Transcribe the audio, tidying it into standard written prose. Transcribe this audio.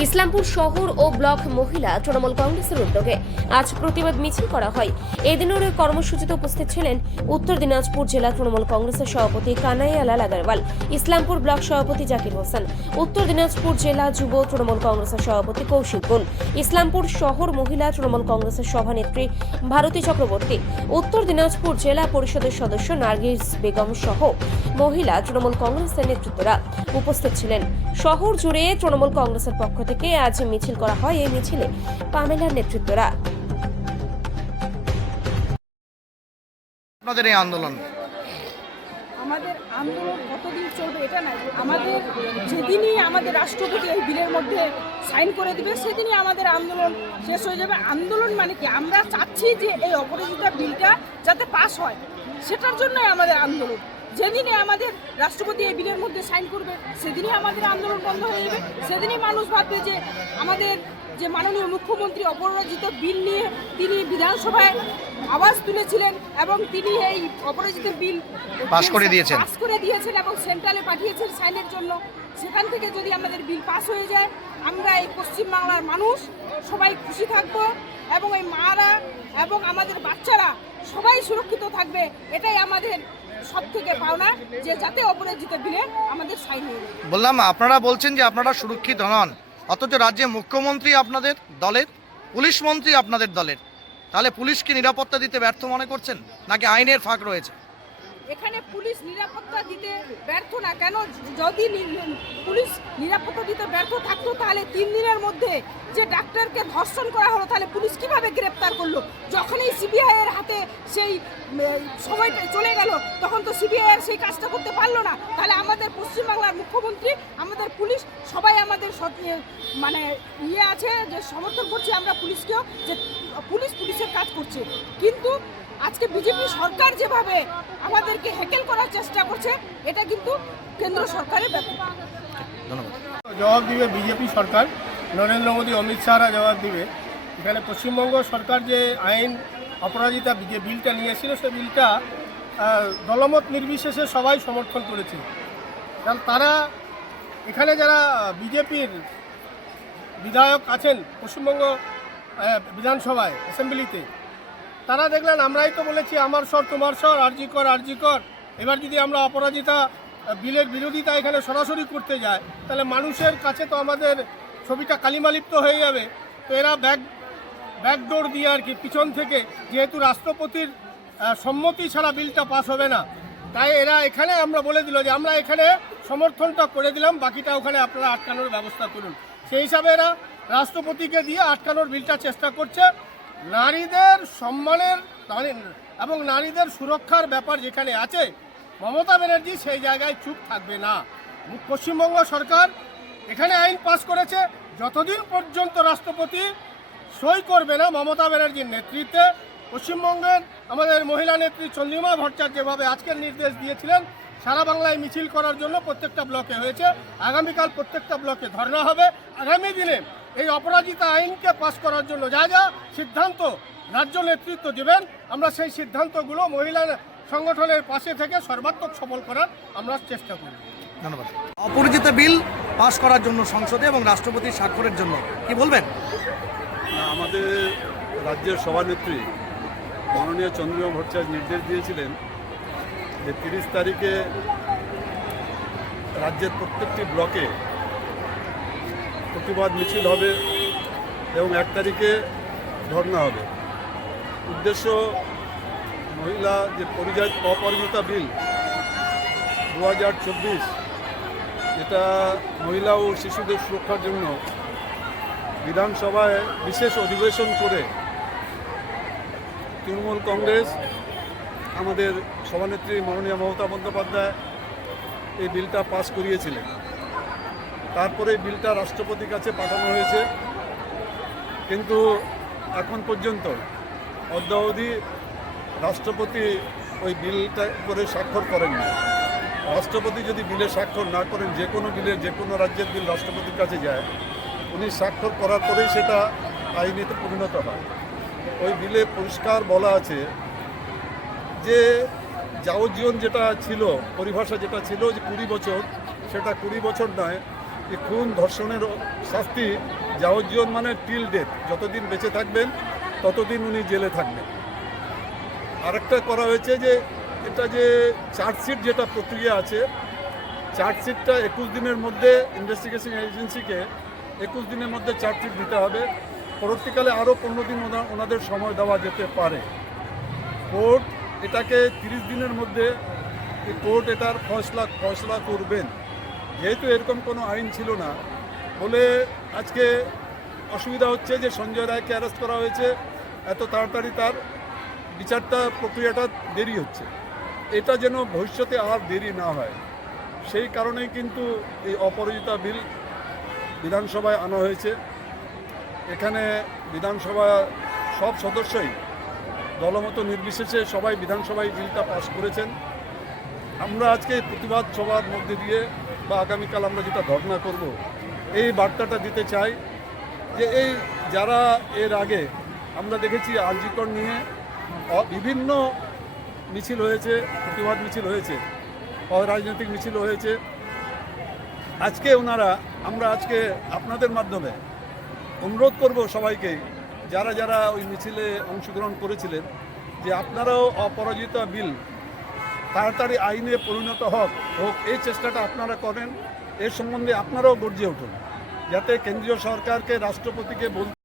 ইসলামপুর শহর ও ব্লক মহিলা তৃণমূল কংগ্রেসের উদ্যোগে আজ প্রতিবাদ মিছিল করা হয়। এদিনের ওই কর্মসূচিতে উপস্থিত ছিলেন উত্তর দিনাজপুর জেলা তৃণমূল কংগ্রেসের সভাপতি কানাইয়ালাল আগরওয়াল, ইসলামপুর ব্লক সভাপতি জাকির হোসেন, উত্তর দিনাজপুর জেলা যুব তৃণমূল কংগ্রেসের সভাপতি কৌশিক গুণ, ইসলামপুর শহর মহিলা তৃণমূল কংগ্রেসের সভানেত্রী ভারতী চক্রবর্তী, উত্তর দিনাজপুর জেলা পরিষদের সদস্য নার্গিস বেগম সহ মহিলা তৃণমূল কংগ্রেসের নেতৃত্বরা উপস্থিত ছিলেন। শহর জুড়ে তৃণমূল কংগ্রেসের পক্ষ থেকে আজ মিছিল করা হয়। এই মিছিলে পামেলার নেতৃত্বরা। আপনাদের এই আন্দোলন আমাদের আন্দোলন কতদিন চলবে এটা নাই। আমাদের যেদিনই আমাদের রাষ্ট্রপতি এই বিলের মধ্যে সাইন করে দিবে সেদিনই আমাদের আন্দোলন শেষ হয়ে যাবে। আন্দোলন মানে কি, আমরা চাচ্ছি যে এই অপরাজিতা বিলটা যাতে পাস হয়, সেটার জন্যই আমাদের আন্দোলন। যেদিনে আমাদের রাষ্ট্রপতি এই বিলের মধ্যে সাইন করবে সেদিনই আমাদের আন্দোলন বন্ধ হয়ে যাবে। সেদিনই মানুষ ভাববে যে আমাদের যে মাননীয় মুখ্যমন্ত্রী অপরাজিত বিল নিয়ে তিনি বিধানসভায় আওয়াজ তুলেছিলেন এবং তিনি এই অপরাজিত বিল পাস করে দিয়েছেন এবং সেন্ট্রালে পাঠিয়েছেন সাইনের জন্য। সেখান থেকে যদি আমাদের বিল পাস হয়ে যায়, আমরা এই পশ্চিমবাংলার মানুষ সবাই খুশি থাকব এবং এই মারা এবং আমাদের বাচ্চারা সবাই সুরক্ষিত থাকবে। এটাই আমাদের সব থেকে পাওনা, যে যাতে অপরাজিত বিলে আমাদের সাইন হয়ে যায়। বললাম, আপনারা বলছেন যে আপনারা সুরক্ষিত নন, অথচ রাজ্যে মুখ্যমন্ত্রী আপনাদের দলের, পুলিশ মন্ত্রী আপনাদের দলের, তাহলে পুলিশকে নিরাপত্তা দিতে ব্যর্থ মনে করছেন নাকি আইনের ফাঁক রয়েছে? এখানে পুলিশ নিরাপত্তা দিতে ব্যর্থ না কেন? যদি পুলিশ নিরাপত্তা দিতে ব্যর্থ থাকতো তাহলে 3 দিনের মধ্যে যে ডাক্তারকে ধর্ষণ করা হলো তাহলে পুলিশ কিভাবে গ্রেপ্তার করলো? যখনই সিবিআই এর হাতে সেই সময়টা চলে গেল তখন তো সিবিআই এর সেই কাজটা করতে পারলো না। তাহলে আমাদের পশ্চিমবাংলার মুখ্যমন্ত্রী, আমাদের পুলিশ সবাই আমাদের মানে আছে যে সমর্থন করছি আমরা পুলিশকেও, যে পুলিশের কাজ করছে। কিন্তু আজকে বিজেপি সরকার যেভাবে আমাদেরকে হ্যাকেল করার চেষ্টা করছে, এটা কিন্তু কেন্দ্র সরকারের ব্যাপার। ধন্যবাদ। জবাব দিবে বিজেপি সরকার, নরেন্দ্র মোদী, অমিত শাহরা জবাব দিবে। এখানে পশ্চিমবঙ্গ সরকার যে আইন অপরাজিতা যে বিলটা নিয়েছিল সেই বিলটা দলমত নির্বিশেষে সবাই সমর্থন করেছে। কারণ তারা এখানে যারা বিজেপির বিধায়ক আছেন পশ্চিমবঙ্গ বিধানসভায় অ্যাসেম্বলিতে, তারা দেখলেন আমরাই তো বলেছি আমার স্বর তোমার স্বর, আরজি কর আরজি কর। এবার যদি আমরা অপরাজিতা বিলের বিরোধিতা এখানে সরাসরি করতে যাই তাহলে মানুষের কাছে তো আমাদের ছবিটা কালিমালিপ্ত হয়ে যাবে। তো এরা ব্যাকডোর দিয়ে আর কি, পিছন থেকে, যেহেতু রাষ্ট্রপতির সম্মতি ছাড়া বিলটা পাস হবে না, তাই এরা এখানে আমরা বলে দিল যে আমরা এখানে সমর্থনটা করে দিলাম, বাকিটা ওখানে আপনারা আটকানোর ব্যবস্থা করুন। সেই হিসাবে এরা রাষ্ট্রপতিকে দিয়ে আটকানোর বিলটা চেষ্টা করছে। নারীদের সম্মানের এবং নারীদের সুরক্ষার ব্যাপার যেখানে আছে, মমতা ব্যানার্জি সেই জায়গায় চুপ থাকবে না। পশ্চিমবঙ্গ সরকার এখানে আইন পাস করেছে, যতদিন পর্যন্ত রাষ্ট্রপতি সই করবে না মমতা ব্যানার্জির নেতৃত্বে, পশ্চিমবঙ্গের আমাদের মহিলা নেত্রী চন্দ্রিমা ভট্টাচার্য যেভাবে আজকের নির্দেশ দিয়েছিলেন সারা বাংলায় মিছিল করার জন্য প্রত্যেকটা ব্লকে হয়েছে, আগামীকাল প্রত্যেকটা ব্লকে ধর্ণা হবে। আগামী দিনে এই অপরাজিতা আইনকে পাস করার জন্য যা যা সিদ্ধান্ত রাজ্য নেতৃত্ব দেবেন, আমরা সেই সিদ্ধান্তগুলো মহিলা সংগঠনের পাশে থেকে সর্বাত্মক সফল করার আমরা চেষ্টা করব। ধন্যবাদ। অপরাজিতা বিল পাস করার জন্য সংসদে এবং রাষ্ট্রপতির স্বাক্ষরের জন্য কি বলবেন? আমাদের রাজ্যের সভানেত্রী মাননীয় চন্দ্রিমা ভট্টাচার্য নির্দেশ দিয়েছিলেন যে 30 তারিখে রাজ্যের প্রত্যেকটি ব্লকে প্রতিবাদ মিছিল হবে এবং 1 তারিখে ধর্ণা হবে। উদ্দেশ্য, মহিলা যে অপরাজিতা বিল 2024, এটা মহিলা ও শিশুদের সুরক্ষার জন্য বিধানসভায় বিশেষ অধিবেশন করে তৃণমূল কংগ্রেস, আমাদের সভানেত্রী মাননীয় মমতা বন্দ্যোপাধ্যায় এই বিলটা পাস করিয়েছিলেন। তারপরে বিলটা রাষ্ট্রপতির কাছে পাঠানো হয়েছে, কিন্তু এখন পর্যন্ত অদ্যাবধি রাষ্ট্রপতি ওই বিলটা করে স্বাক্ষর করেননি। রাষ্ট্রপতি যদি বিলে স্বাক্ষর না করেন, যে কোনো বিলের, যে কোনো রাজ্যের বিল রাষ্ট্রপতির কাছে যায়, উনি স্বাক্ষর করার পরেই সেটা আইনেতে পরিণত হয়। ওই বিলে পরিষ্কার বলা আছে যে যাবজ্জীবন যেটা ছিল, পরিভাষা যেটা ছিল যে 20 বছর, সেটা 20 বছর নয়, এই খুন ধর্ষণের শাস্তি যাবজ্জীবন মানে টিল ডেথ, যতদিন বেঁচে থাকবেন ততদিন উনি জেলে থাকবেন। আরেকটা করা হয়েছে যে এটা যে চার্জশিট যেটা প্রক্রিয়া আছে, চার্জশিটটা 21 দিনের মধ্যে ইনভেস্টিগেশন এজেন্সিকে 21 দিনের মধ্যে চার্জশিট দিতে হবে। পরবর্তীকালে আরও 15 দিন ওনাদের সময় দেওয়া যেতে পারে। কোর্ট এটাকে 30 দিনের মধ্যে কোর্ট এটার ফয়সলা করবেন। যেহেতু এরকম কোনো আইন ছিল না বলে আজকে অসুবিধা হচ্ছে যে সঞ্জয় রায়কে অ্যারেস্ট করা হয়েছে, এত তাড়াতাড়ি তার বিচারটা প্রক্রিয়াটা দেরি হচ্ছে। এটা যেন ভবিষ্যতে আর দেরি না হয় সেই কারণেই কিন্তু এই অপরাজিতা বিল বিধানসভায় আনা হয়েছে। এখানে বিধানসভা সব সদস্যই দলমত নির্বিশেষে সবাই বিধানসভায় বিলটা পাস করেছেন। আমরা আজকে প্রতিবাদ সভার মধ্যে দিয়ে বা আগামীকাল আমরা যেটা ধর্ণা করব, এই বার্তাটা দিতে চাই যে এই যারা এর আগে আমরা দেখেছি আরজিকর নিয়ে বিভিন্ন মিছিল হয়েছে, প্রতিবাদ মিছিল হয়েছে, রাজনৈতিক মিছিল হয়েছে। আজকে আমরা আজকে আপনাদের মাধ্যমে অনুরোধ করব সবাইকে, যারা যারা ওই মিছিলে অংশগ্রহণ করেছিলেন, যে আপনারাও অপরাজিতা বিল তাড়াতাড়ি আইনে পরিণত হোক এই চেষ্টাটা আপনারা করেন। এর সম্বন্ধে আপনারাও গর্জে উঠুন, যাতে কেন্দ্রীয় সরকারকে, রাষ্ট্রপতিকে বলতে